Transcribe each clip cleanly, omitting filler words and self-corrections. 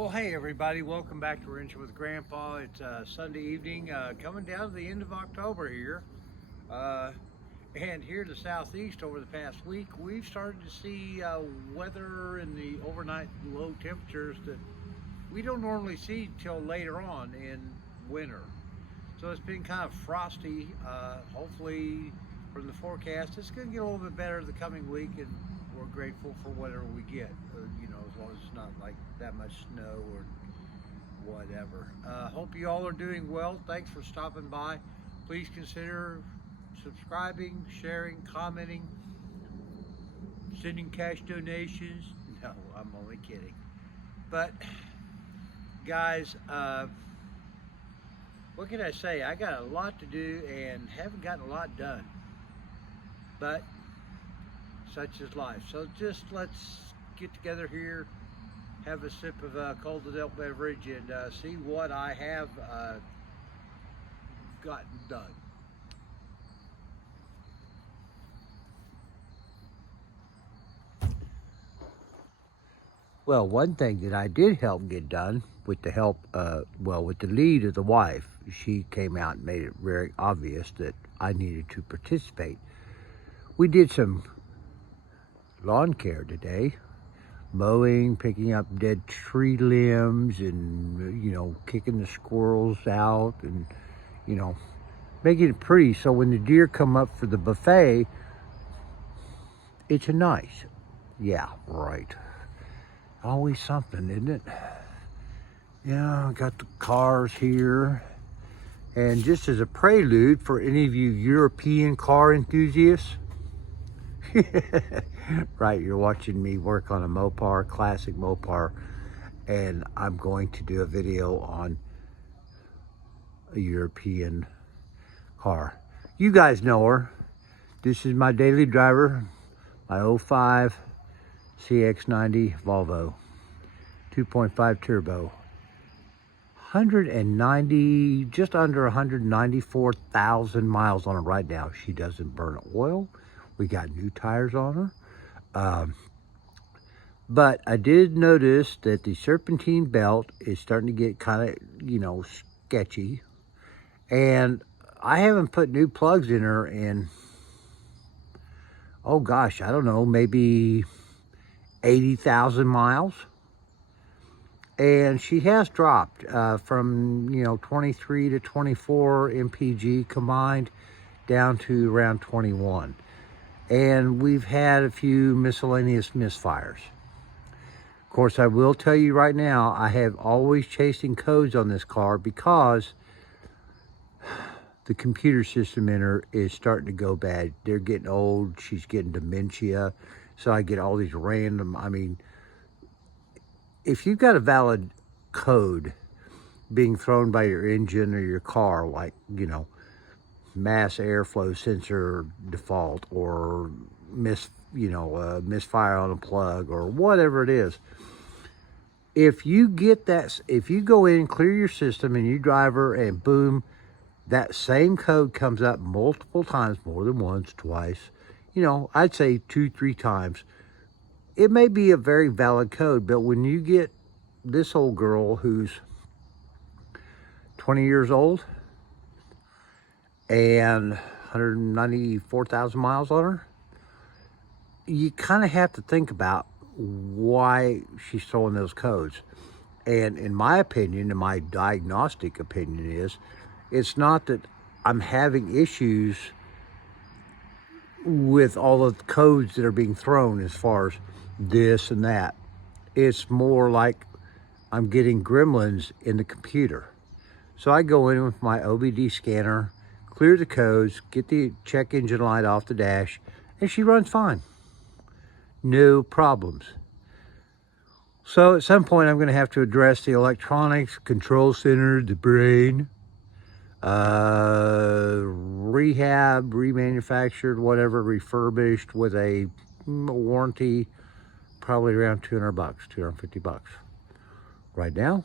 Well, hey everybody, welcome back to Wrenching with Grandpa. It's Sunday evening, coming down to the end of October here. Uh, and here in the southeast over the past week, we've started to see weather in the overnight low temperatures that we don't normally see till later on in winter. So it's been kind of frosty. Hopefully, from the forecast, it's going to get a little bit better the coming week, and we're grateful for whatever we get. As long as it's not like that much snow or whatever. Hope you all are doing well. Thanks for stopping by. Please consider subscribing, sharing, commenting, sending cash donations. No, I'm only kidding. But guys, what can I say? I got a lot to do and haven't gotten a lot done. But such is life. So just let's get together here, have a sip of a cold adult beverage, and see what I have gotten done. Well, one thing that I did help get done with the help, with the lead of the wife, she came out and made it very obvious that I needed to participate. We did some lawn care today, mowing, picking up dead tree limbs, and kicking the squirrels out, and making it pretty so when the deer come up for the buffet, it's a nice. Yeah, right. Always something, isn't it? Yeah, I got the cars here. And just as a prelude for any of you European car enthusiasts, right, you're watching me work on a Mopar, classic Mopar, and I'm going to do a video on a European car. You guys know her. This is my daily driver, my 05 CX-90 Volvo, 2.5 turbo. 190, just under 194,000 miles on it right now. She doesn't burn oil. We got new tires on her. But I did notice that the serpentine belt is starting to get kind of, sketchy. And I haven't put new plugs in her in, oh gosh, I don't know, maybe 80,000 miles. And she has dropped from 23 to 24 mpg combined down to around 21. And we've had a few miscellaneous misfires. Of course, I will tell you right now, I have always chasing codes on this car because the computer system in her is starting to go bad. They're getting old. She's getting dementia. So I get all these random, if you've got a valid code being thrown by your engine or your car, like, mass airflow sensor default, or misfire on a plug, or whatever it is, if you get that, if you go in and clear your system and you drive her and boom, that same code comes up multiple times, more than once, twice, I'd say 2-3 times, it may be a very valid code. But when you get this old girl who's 20 years old and 194,000 miles on her, you kind of have to think about why she's throwing those codes. And in my opinion, in my diagnostic opinion, is it's not that I'm having issues with all of the codes that are being thrown as far as this and that. It's more like I'm getting gremlins in the computer. So I go in with my OBD scanner, clear the codes, get the check engine light off the dash, and she runs fine. No problems. So at some point I'm going to have to address the electronics, control center, the brain, rehab, remanufactured, whatever, refurbished with a warranty, probably around $200, $250. Right now,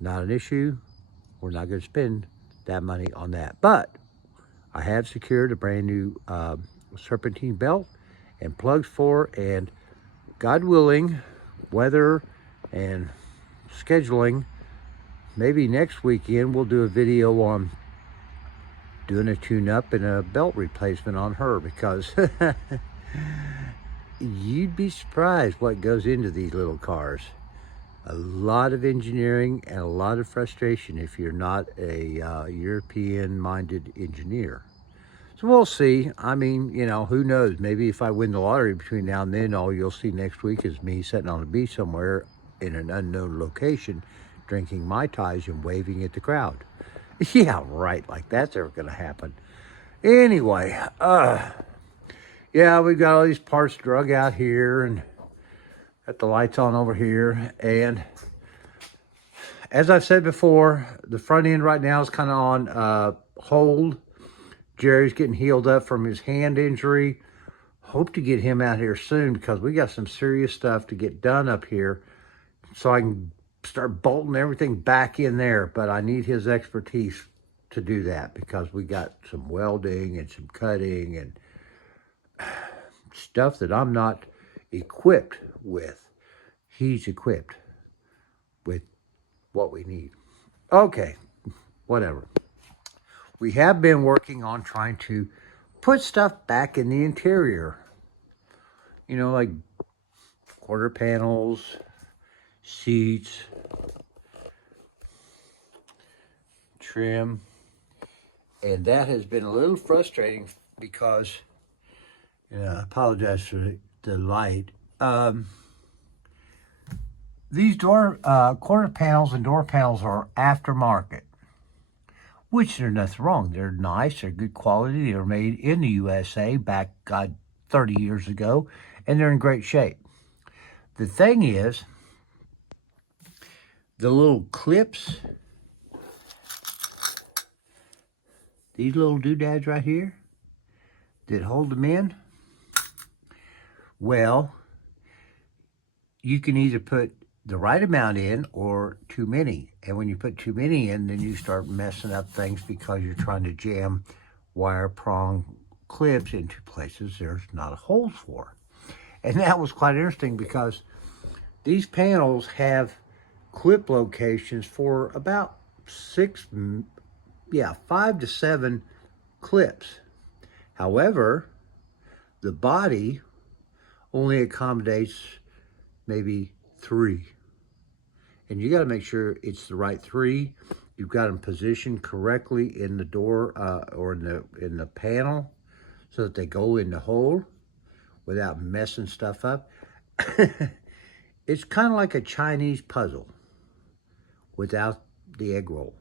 not an issue. We're not going to spend that money on that. But I have secured a brand new serpentine belt and plugs for, and God willing, weather and scheduling. Maybe next weekend we'll do a video on doing a tune-up and a belt replacement on her, because you'd be surprised what goes into these little cars. A lot of engineering and a lot of frustration if you're not a European-minded engineer. So we'll see. I mean, you know, who knows? Maybe if I win the lottery between now and then, all you'll see next week is me sitting on a beach somewhere in an unknown location, drinking Mai Tais and waving at the crowd. Yeah, right, like that's ever gonna happen. Anyway, yeah, we've got all these parts drug out here and got the lights on over here. And as I've said before, the front end right now is kind of on hold. Jerry's getting healed up from his hand injury. Hope to get him out here soon, because we got some serious stuff to get done up here so I can start bolting everything back in there. But I need his expertise to do that, because we got some welding and some cutting and stuff that I'm not equipped with. He's equipped with what we need. Okay, whatever. We have been working on trying to put stuff back in the interior. You know, like quarter panels, seats, trim. And that has been a little frustrating because, I apologize for the light. These quarter panels and door panels are aftermarket, which there's nothing wrong. They're nice, they're good quality, they were made in the USA back, 30 years ago, and they're in great shape. The thing is, the little clips, these little doodads right here that hold them in, well, you can either put the right amount in or too many. And when you put too many in, then you start messing up things, because you're trying to jam wire prong clips into places there's not a hole for. And that was quite interesting, because these panels have clip locations for about 5 to 7 clips. However, the body only accommodates maybe 3. And you got to make sure it's the right 3. You've got them positioned correctly in the door or in the panel, so that they go in the hole without messing stuff up. It's kind of like a Chinese puzzle without the egg roll.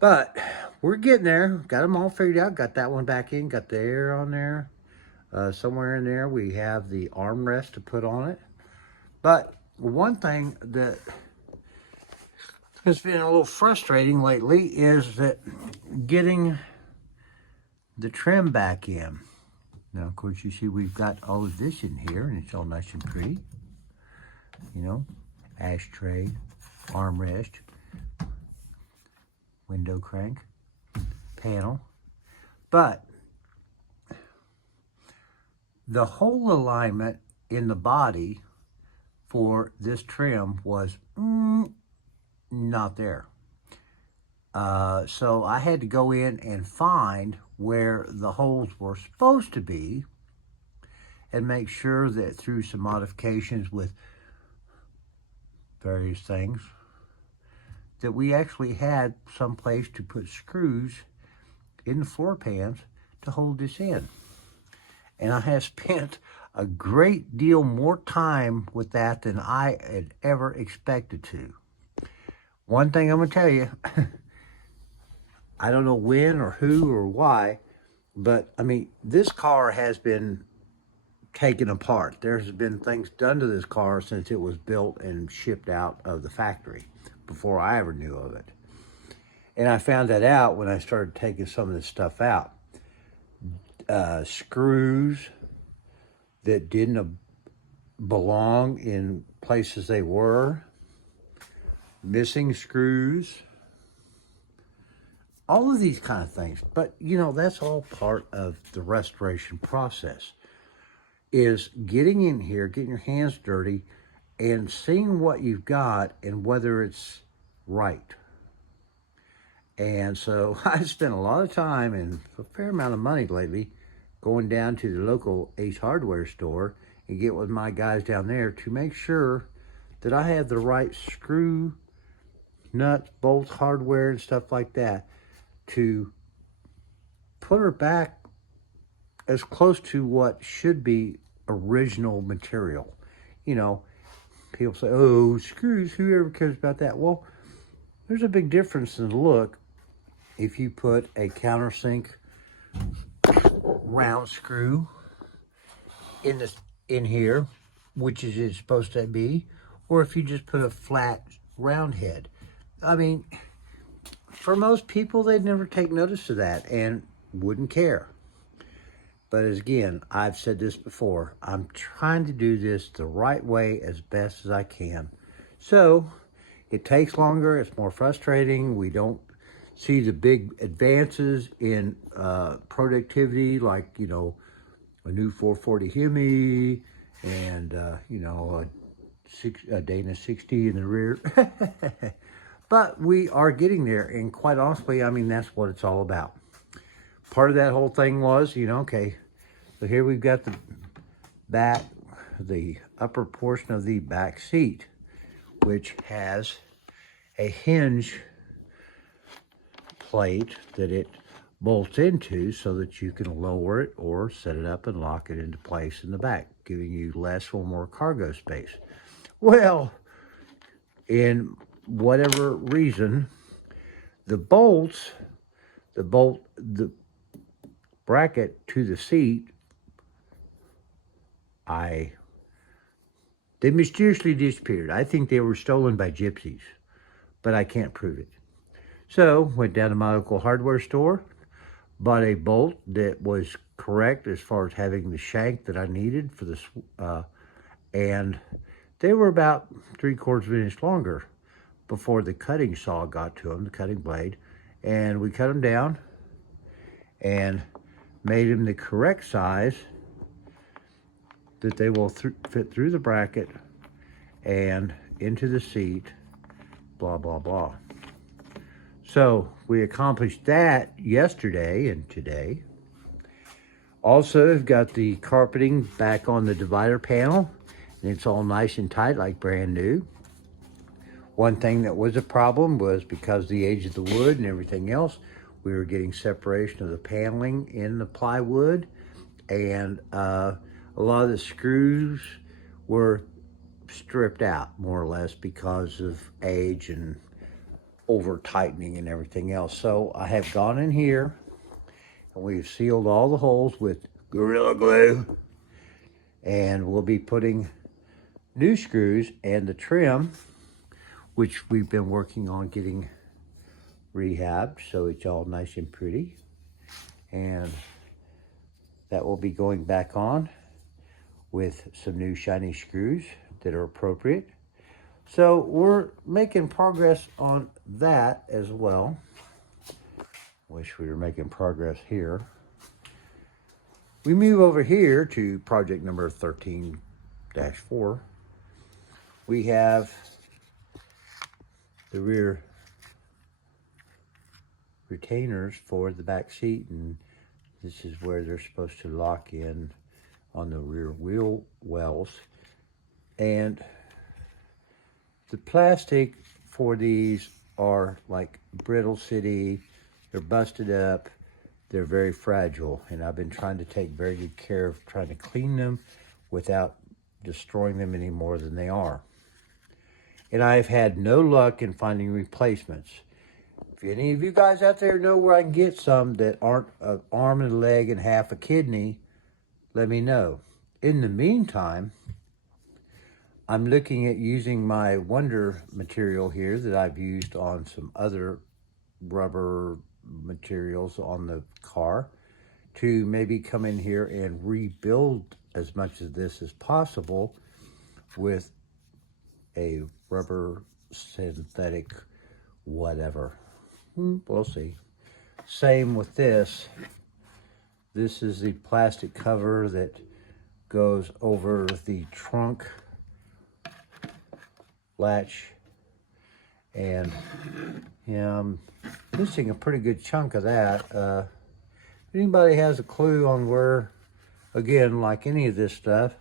But we're getting there. Got them all figured out. Got that one back in. Got the air on there. Somewhere in there we have the armrest to put on it. But one thing that has been a little frustrating lately is that getting the trim back in. Now, of course, you see we've got all of this in here, and it's all nice and pretty. You know, ashtray, armrest, window crank, panel. But the hole alignment in the body for this trim was not there. So I had to go in and find where the holes were supposed to be, and make sure that through some modifications with various things, that we actually had some place to put screws in the floor pans to hold this in. And I have spent a great deal more time with that than I had ever expected to. One thing I'm going to tell you, I don't know when or who or why, but I mean, this car has been taken apart. There's been things done to this car since it was built and shipped out of the factory, before I ever knew of it. And I found that out when I started taking some of this stuff out. Screws that didn't belong in places they were, missing screws, all of these kind of things. But, you know, that's all part of the restoration process, is getting in here, getting your hands dirty, and seeing what you've got and whether it's right. And so I spent a lot of time and a fair amount of money lately going down to the local Ace Hardware store and get with my guys down there to make sure that I have the right screw, nuts, bolts, hardware, and stuff like that to put her back as close to what should be original material. You know, people say, oh, screws, whoever cares about that? Well, there's a big difference in the look if you put a countersink round screw in here, which is it's supposed to be, or if you just put a flat round head. I mean, for most people, they'd never take notice of that and wouldn't care. But as again, I've said this before, I'm trying to do this the right way as best as I can. So it takes longer, it's more frustrating, we don't see the big advances in productivity, like, you know, a new 440 Hemi and, you know, a Dana 60 in the rear. But we are getting there, and quite honestly, I mean, that's what it's all about. Part of that whole thing was, you know, okay, so here we've got the upper portion of the back seat, which has a hinge plate that it bolts into so that you can lower it or set it up and lock it into place in the back, giving you less or more cargo space. Well, in whatever reason, the bracket to the seat, they mysteriously disappeared. I think they were stolen by gypsies, but I can't prove it. So went down to my local hardware store, bought a bolt that was correct as far as having the shank that I needed for this, and they were about 3/4 of an inch longer before the cutting saw got to them, the cutting blade, and we cut them down and made them the correct size that they will fit through the bracket and into the seat, blah, blah, blah. So we accomplished that yesterday and today. Also, I've got the carpeting back on the divider panel, and it's all nice and tight like brand new. One thing that was a problem was because of the age of the wood and everything else, we were getting separation of the paneling in the plywood, and a lot of the screws were stripped out more or less because of age and over tightening and everything else. So I have gone in here and we've sealed all the holes with Gorilla Glue, and we'll be putting new screws and the trim, which we've been working on getting rehabbed so it's all nice and pretty, and that will be going back on with some new shiny screws that are appropriate. So we're making progress on that as well. Wish we were making progress here. We move over here to project number 13-4. We have the rear retainers for the back seat, and this is where they're supposed to lock in on the rear wheel wells. And the plastic for these are like brittle city, they're busted up, they're very fragile, and I've been trying to take very good care of trying to clean them without destroying them any more than they are. And I've had no luck in finding replacements. If any of you guys out there know where I can get some that aren't an arm and a leg and half a kidney, let me know. In the meantime, I'm looking at using my Wonder material here that I've used on some other rubber materials on the car to maybe come in here and rebuild as much of this as possible with a rubber synthetic whatever. We'll see. Same with this. This is the plastic cover that goes over the trunk latch. And yeah, I'm missing a pretty good chunk of that. If anybody has a clue on where, again, like any of this stuff,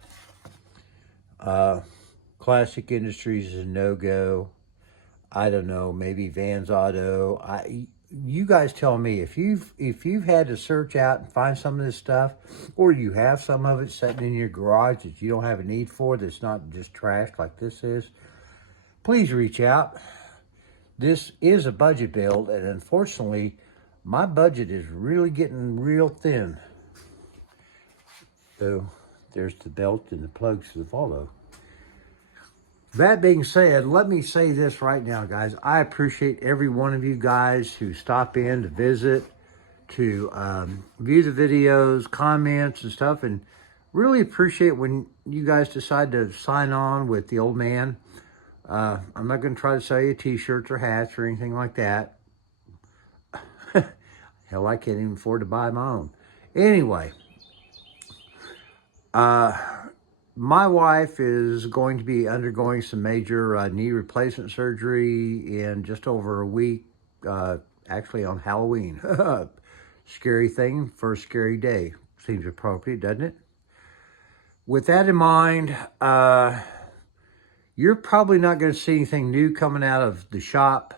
Classic Industries is a no-go. I don't know, maybe Vans Auto. You guys tell me if you've had to search out and find some of this stuff, or you have some of it sitting in your garage that you don't have a need for, that's not just trash like this is. Please reach out. This is a budget build, and unfortunately, my budget is really getting real thin. So there's the belt and the plugs to the Volvo. That being said, let me say this right now, guys. I appreciate every one of you guys who stop in to visit, to view the videos, comments and stuff, and really appreciate when you guys decide to sign on with the old man. I'm not going to try to sell you t-shirts or hats or anything like that. Hell, I can't even afford to buy my own. Anyway, my wife is going to be undergoing some major knee replacement surgery in just over a week, actually on Halloween. Scary thing for a scary day. Seems appropriate, doesn't it? With that in mind, you're probably not going to see anything new coming out of the shop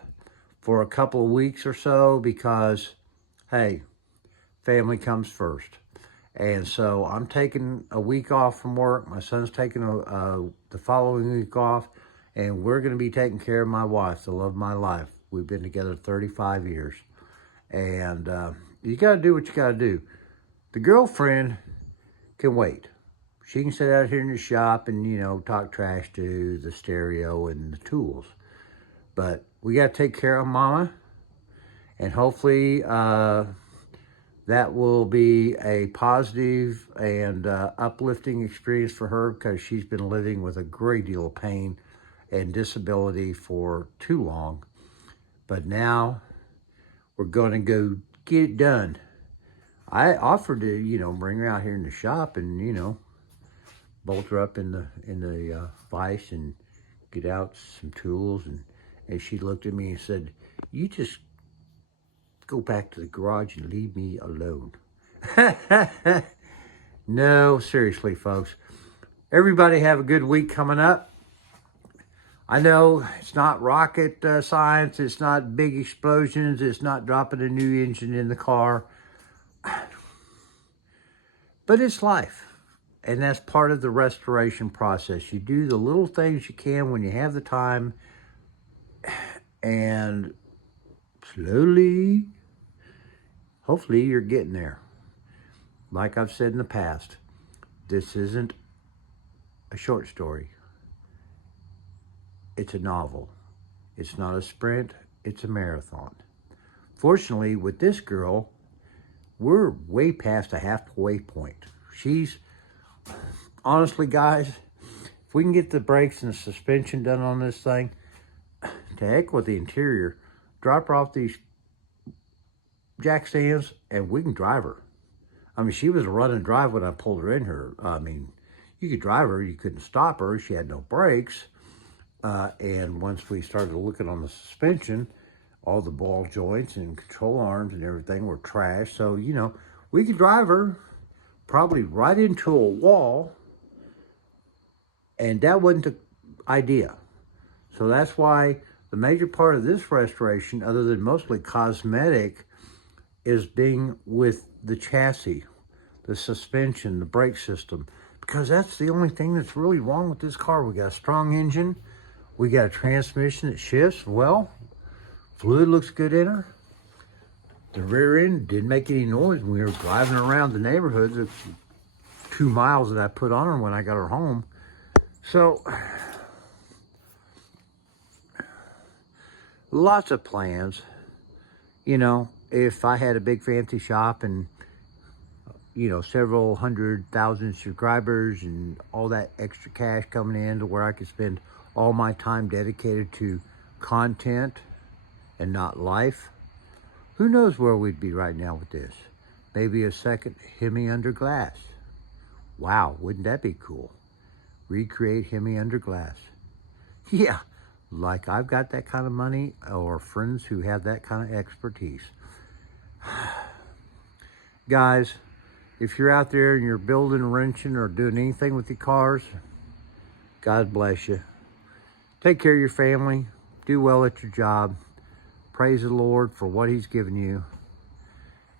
for a couple of weeks or so because, hey, family comes first. And so I'm taking a week off from work. My son's taking the following week off. And we're going to be taking care of my wife, the love of my life. We've been together 35 years. And you got to do what you got to do. The girlfriend can wait. She can sit out here in the shop and, you know, talk trash to the stereo and the tools. But we got to take care of Mama. And hopefully that will be a positive and uplifting experience for her because she's been living with a great deal of pain and disability for too long. But now we're going to go get it done. I offered to, you know, bring her out here in the shop and, you know, bolt her up in the vise and get out some tools. And she looked at me and said, "You just go back to the garage and leave me alone." No, seriously, folks. Everybody have a good week coming up. I know it's not rocket science. It's not big explosions. It's not dropping a new engine in the car. But it's life. And that's part of the restoration process. You do the little things you can when you have the time. And slowly, hopefully you're getting there. Like I've said in the past, this isn't a short story. It's a novel. It's not a sprint, it's a marathon. Fortunately, with this girl, we're way past a halfway point. She's, honestly, guys, if we can get the brakes and the suspension done on this thing, to heck with the interior, drop her off these jack stands, and we can drive her. I mean, she was a run and drive when I pulled her in here. I mean, you could drive her, you couldn't stop her. She had no brakes. And once we started looking on the suspension, all the ball joints and control arms and everything were trashed. So, you know, we could drive her probably right into a wall. And that wasn't the idea. So that's why the major part of this restoration, other than mostly cosmetic, is being with the chassis, the suspension, the brake system, because that's the only thing that's really wrong with this car. We got a strong engine, we got a transmission that shifts well, fluid looks good in her. The rear end didn't make any noise when we were driving around the neighborhood. The 2 miles that I put on her when I got her home. So, lots of plans. You know, if I had a big fancy shop and, you know, several 100,000 subscribers and all that extra cash coming in to where I could spend all my time dedicated to content and not life, who knows where we'd be right now with this? Maybe a second Hemi Under Glass. Wow, wouldn't that be cool? Recreate Hemi Under Glass. Yeah, like I've got that kind of money or friends who have that kind of expertise. Guys, if you're out there and you're building, wrenching, or doing anything with your cars, God bless you. Take care of your family. Do well at your job. Praise the Lord for what He's given you.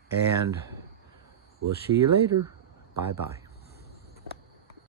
And we'll see you later. Bye-bye.